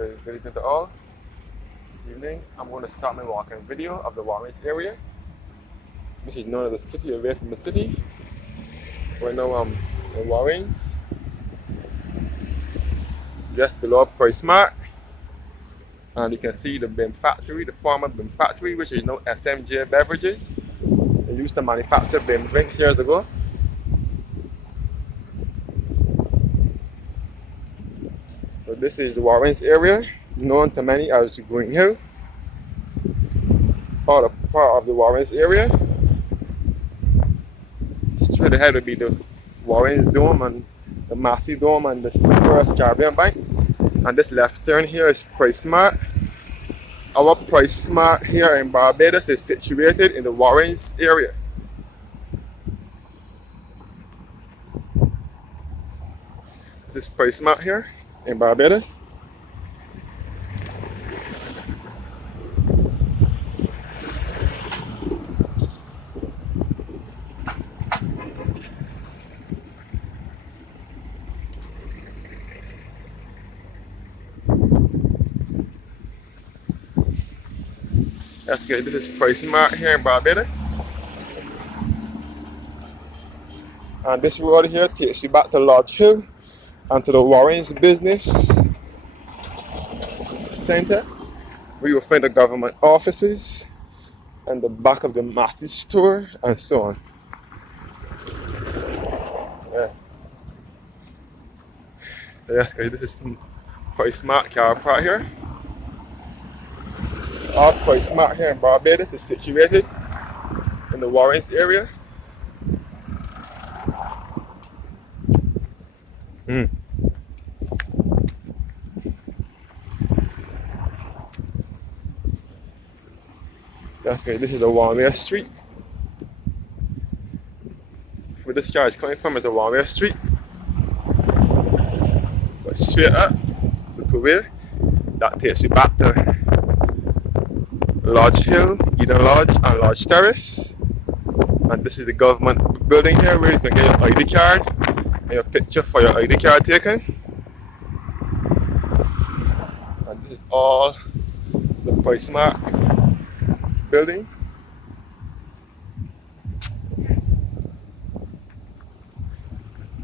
guys, good evening to all. Evening. I'm going to start my walking video of the Warrens area. This is known as the city away from the city. Right now I'm in Warrens, just below Price Mart. And you can see the BIM factory, the former BIM factory, which is now SMJ Beverages. They used to manufacture BIM drinks years ago. So this is the Warrens area, known to many as Green Hill, part of the Warrens area. Straight ahead would be the Warrens Dome and the Massey Dome and the First Caribbean Bank. And this left turn here is Price Mart. Our Price Mart here in Barbados is situated in the Warrens area. This Price Mart here in Barbados. Okay, this is Price Mart here in Barbados. And this road here takes you back to Lodge Hill and to the Warrens Business Center, where you'll find the government offices and the back of the Massey store and so on. Yeah. Yes, guys, this is Price Mart car park here. Our Price Mart here in Barbados is situated in the Warrens area. That's great. This is a one-way street. Where this car is coming from is a one-way street. But straight up, the two-way, that takes you back to Lodge Hill, Eden Lodge, and Lodge Terrace. And this is the government building here where you can get your ID card and your picture for your ID card taken. And this is all the Price Mart building.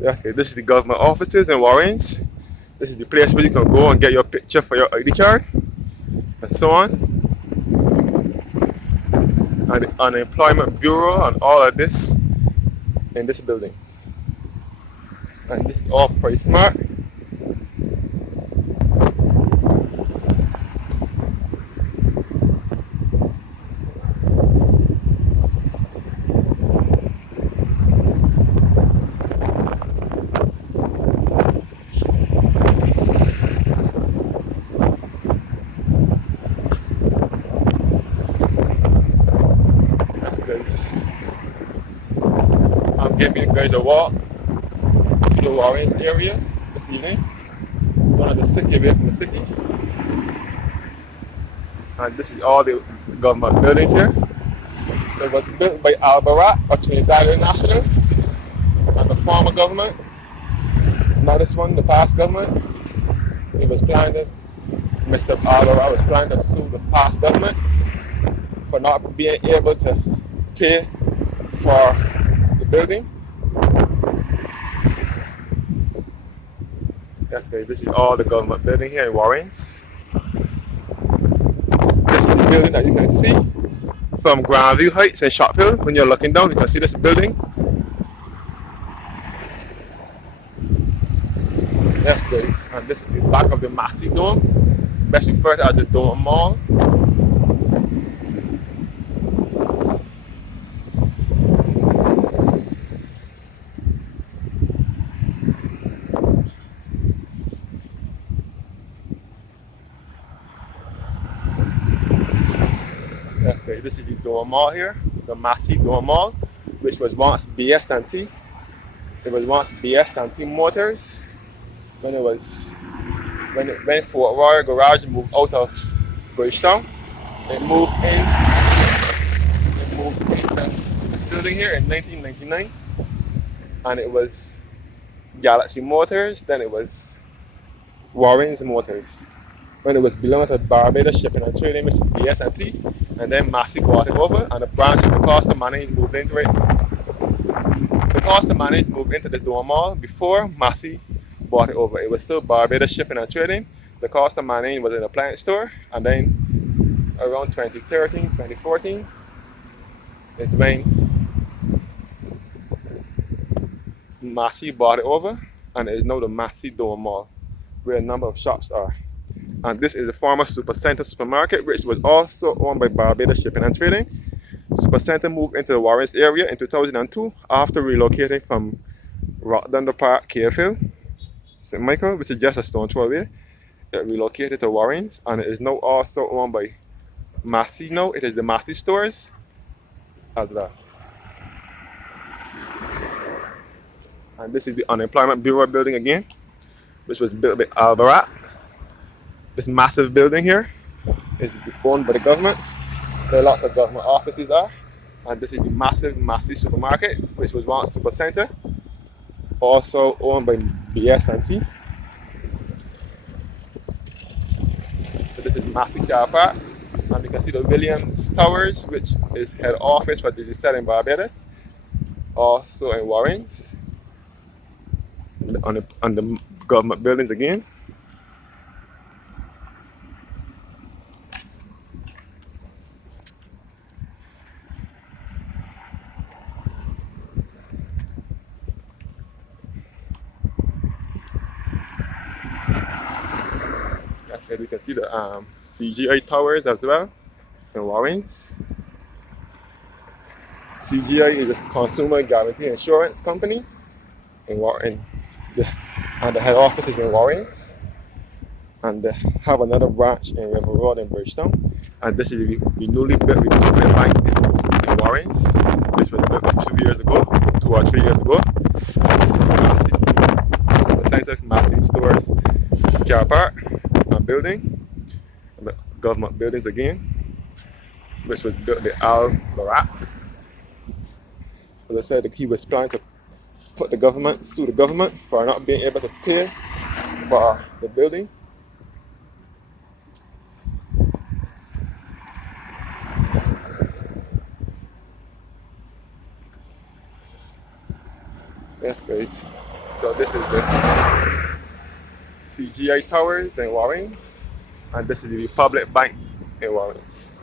Okay, this is the government offices in Warrens. This is the place where you can go and get your picture for your ID card and so on. And the Unemployment Bureau and all of this in this building. And this is all Price Mart. I'm giving you guys a walk to the Warrens area this evening. One of the city away from the city. And this is all the government buildings here. It was built by Albarat, a Trinidadian nationalist, and the former government. Not this one, the past government. It was planned to, Mr. Albarat was planning to sue the past government for not being able to pay for the building. Yes, guys, this is all the government building here in Warrens. This is the building that you can see from Grandview Heights in Shop Hill. When you're looking down, you can see this building. Yes, guys, and this is the back of the Massey Dome, best referred to as the Dome Mall. Yes, guys, this is the Dome Mall here, the Massey Dome Mall, which was once BS&T. It was once BS&T Motors when Fort Royal Garage moved out of Bridgetown. It moved into this building here in 1999, and it was Galaxy Motors. Then it was Warrens Motors. when it was belonging to Barbados Shipping and Trading, which is BS&T, and then Massey bought it over, and the branch of the Costa Manning moved into it. The Costa Manning moved into the Dome Mall before Massey bought it over. It was still Barbados Shipping and Trading. The Costa Manning was an appliance store, and then around 2013, 2014, it's when Massey bought it over, and it is now the Massey Dome Mall, where a number of shops are. And this is the former Supercenter supermarket, which was also owned by Barbados Shipping and Trading. Supercenter moved into the Warrens area in 2002 after relocating from Rockdunder Park, Cave Hill, St. Michael, which is just a stone throw away. It relocated to Warrens, and it is now also owned by Massey now. It is the Massey stores as well. And this is the Unemployment Bureau building again, which was built by Albarat. This massive building here is owned by the government. There are lots of government offices there. And this is the massive Massey supermarket, which was once Supercenter, also owned by BS&T. So this is Massey car park. And you can see the Williams Towers, which is head office for Digicel in Barbados, also in Warrens. On the government buildings again. And we can see the CGI towers as well in Warrens. CGI is a consumer guarantee insurance company in Warren. And the head office is in Warrens. And they have another branch in River Road in Bridgetown. And this is the newly built Republic Bank in Warrens, which was built a few years ago, 2 or 3 years ago. And this is the Center Massey Stores car park and building. And the government buildings again, which was built by Al Barat. As I said, he was trying to sue the government for not being able to pay for the building. Yes, guys. So this is the CGI Towers in Warrens, and this is the Republic Bank in Warrens.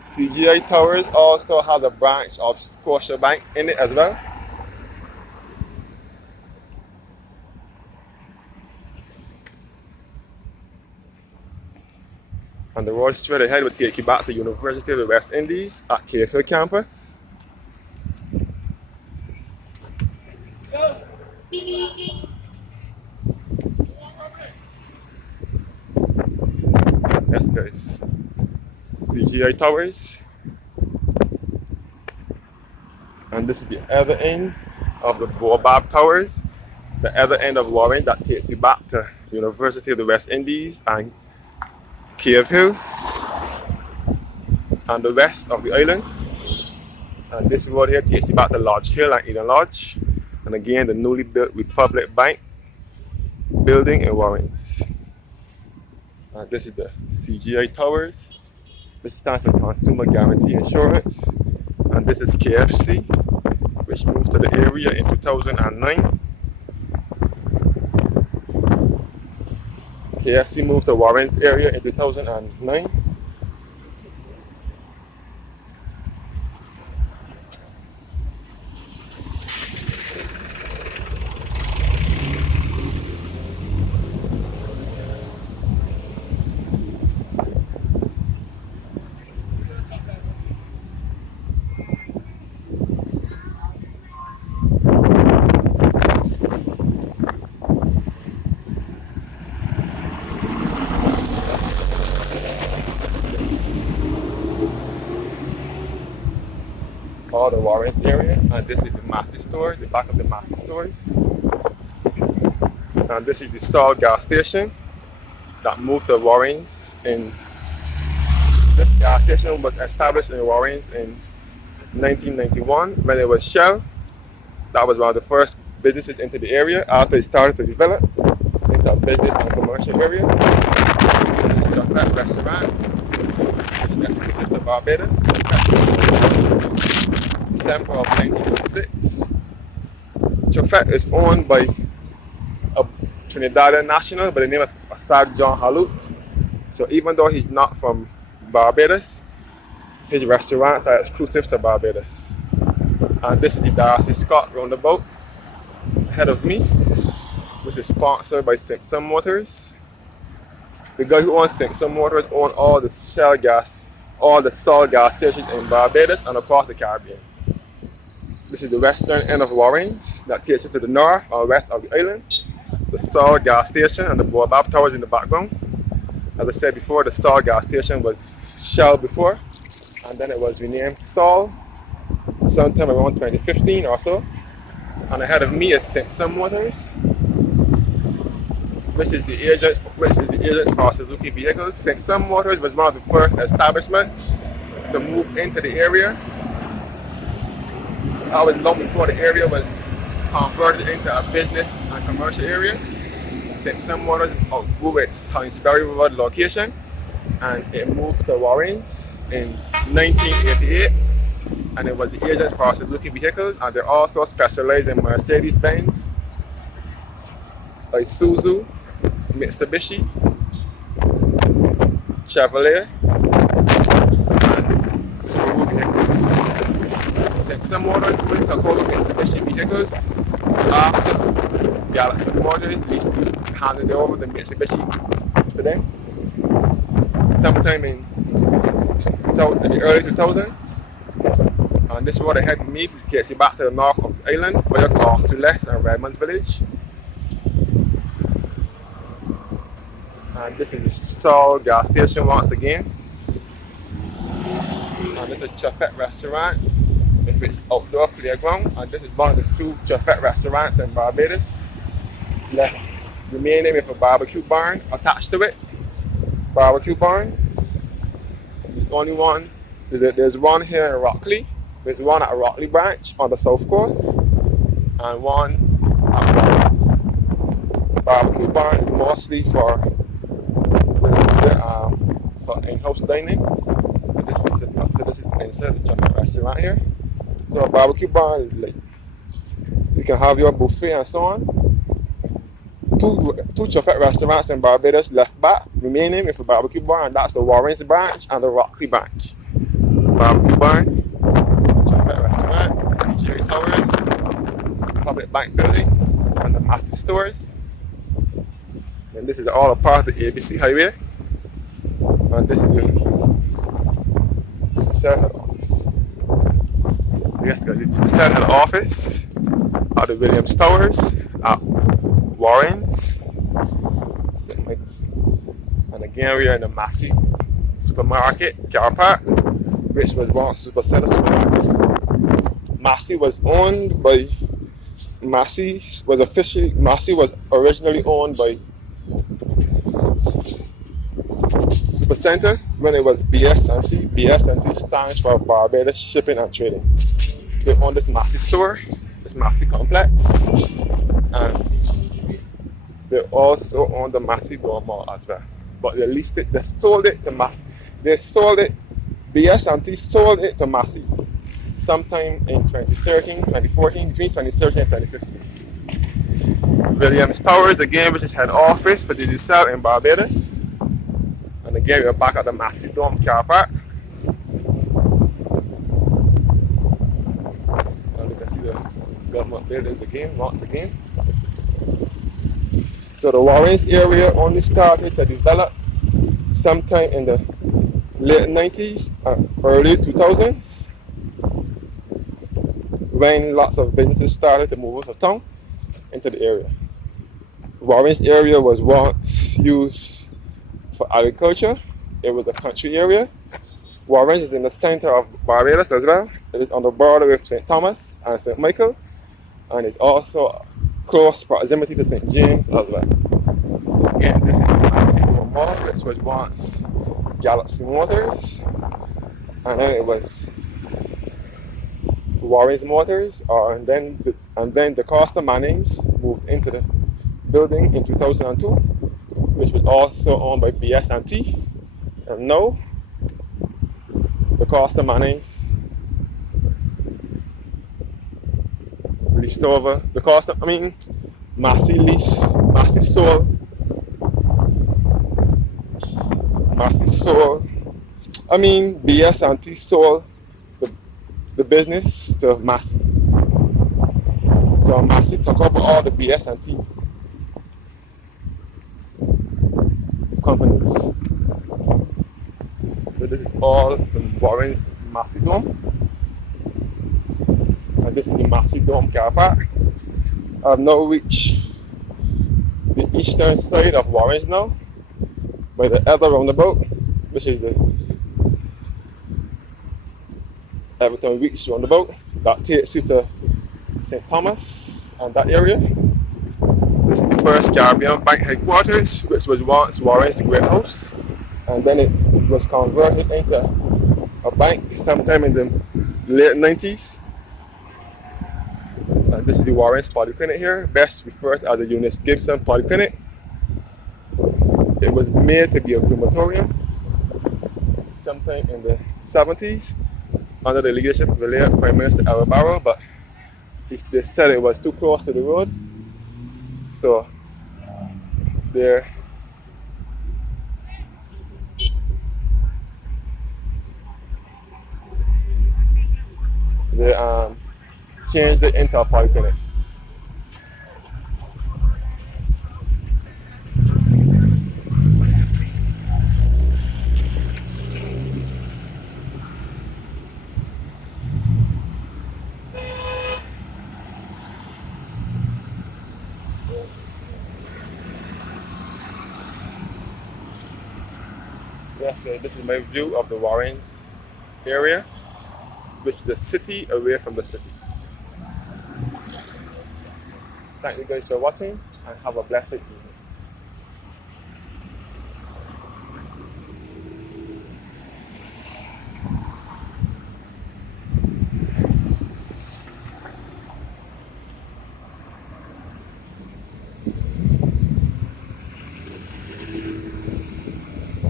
CGI Towers also have a branch of Scotiabank in it as well. And the road straight ahead will take you back to University of the West Indies at Cave Hill campus. Yes, guys. CGI Towers. And this is the other end of the Baobab Towers, the other end of Warren that takes you back to University of the West Indies and Cave Hill and the rest of the island. And this road here takes you back to Lodge Hill and Eden Lodge. And again, the newly built Republic Bank building in Warrens. And this is the CGI Towers. This stands for Consumer Guarantee Insurance. And this is KFC, which moved to the area in 2009. KFC moved to Warrens area in 2009. All the Warrens area, and this is the Massey store, the back of the Massey stores. And this is the Sol gas station that moved to Warrens. This gas station was established in Warrens in 1991 when it was Shell. That was one of the first businesses into the area after it started to develop in center of business and commercial area. This is Chocolate Restaurant, exclusive to Barbados. December of 1986. Chocolate is owned by a Trinidadian national by the name of Asad John Halut. So even though he's not from Barbados, his restaurants are exclusive to Barbados. And this is the Darcy Scott roundabout ahead of me, which is sponsored by Simpson Motors. The guy who owns Simpson Motors owns all the Shell gas, all the salt gas stations in Barbados and across the Caribbean. This is the western end of Warrens that takes you to the north or west of the island. The Salt gas station and the Baobab Towers in the background. As I said before, the Salt gas station was Shell before, and then it was renamed Sol sometime around 2015 or so. And ahead of me is Simpson Motors, which is the agent for Suzuki vehicles. Simpson Motors was one of the first establishments to move into the area. That was long before the area was converted into a business and commercial area. Simpson Motors outgrew its Huntsbury Road location and it moved to Warrens in 1988, and it was the agents for Suzuki vehicles, and they also specialized in Mercedes-Benz, Isuzu, Mitsubishi, Chevrolet, and Subaru vehicles. Simpson Motors took over Mitsubishi vehicles after Galaxy Motors handed over the Mitsubishi to them sometime in the early 2000s. And this road ahead of me takes you back to the north of the island via Corsuless and Redmond Village. And this is the Sol gas station once again. And this is Chocolate Restaurant with its outdoor playground. And this is one of the few Chocolate restaurants in Barbados left remaining with a barbecue barn attached to it. Barbecue barn. There's only one. There's one here in Rockley. There's one at Rockley Branch on the south coast, and one at Barbados. The barbecue barn is mostly for in-house dining. So this is inside the Chocolate Restaurant here. So a barbecue barn is like you can have your buffet and so on. Two Chocolate restaurants in Barbados left back remaining with a barbecue barn, and that's the Warrens branch and the Rockley branch. Barbecue barn, Chocolate restaurant, CJ Towers, public bank buildings, and the Massey stores. And this is all a part of the ABC highway. And this is the cell head office. Yes, guys, the cell head office at the Williams Towers at Warrens. And again, we are in the Massey supermarket car park, which was once Super Center supermarket. Massey was originally owned by Supercenter when it was BS&T. BS&T stands for Barbados Shipping and Trading. They own this Massey store, this Massey complex, and they also own the Massey Door Mall as well. But they sold it to Massey. BS&T sold it to Massey sometime in 2014, between 2013 and 2015. Williams Towers, again, which is head office for Digicel in Barbados. And again, we're back at the Massey Dome car park. And you can see the government buildings again, once again. So the Warrens area only started to develop sometime in the late 90s and early 2000s, when lots of businesses started to move out of town into the area. Warrens area was once used for agriculture. It was a country area. Warrens is in the center of Barbados as well. It is on the border with St. Thomas and St. Michael, and it's also close proximity to St. James as well. So again, this is the Massey Mall, which was once Galaxy Motors, and then it was Warrens Motors, and then the Costa Mannings moved into the building in 2002, which was also owned by BS&T. And now, the cost of monies leased over, the cost of, Massey sold, BS&T sold the business to Massey. So Massey took over all the BS&T companies. So this is all the Warren's Massey Dome. And this is the Massey Dome car park. I've now reached the eastern side of Warren's now, by the other roundabout, which is the Everton Weeks roundabout. That takes you to St. Thomas and that area. This is the first Caribbean Bank headquarters, which was once Warren's Great House, and then it was converted into a bank sometime in the late 90s. And this is the Warren's Polyclinic here, best referred as the Eunice Gibson Polyclinic. It was made to be a crematorium sometime in the 70s under the leadership of the late Prime Minister Barbados, but they said it was too close to the road, so they changed it into a polyclinic. Yes, this is my view of the Warrens area, which is the city away from the city. Thank you guys for watching and have a blessed evening.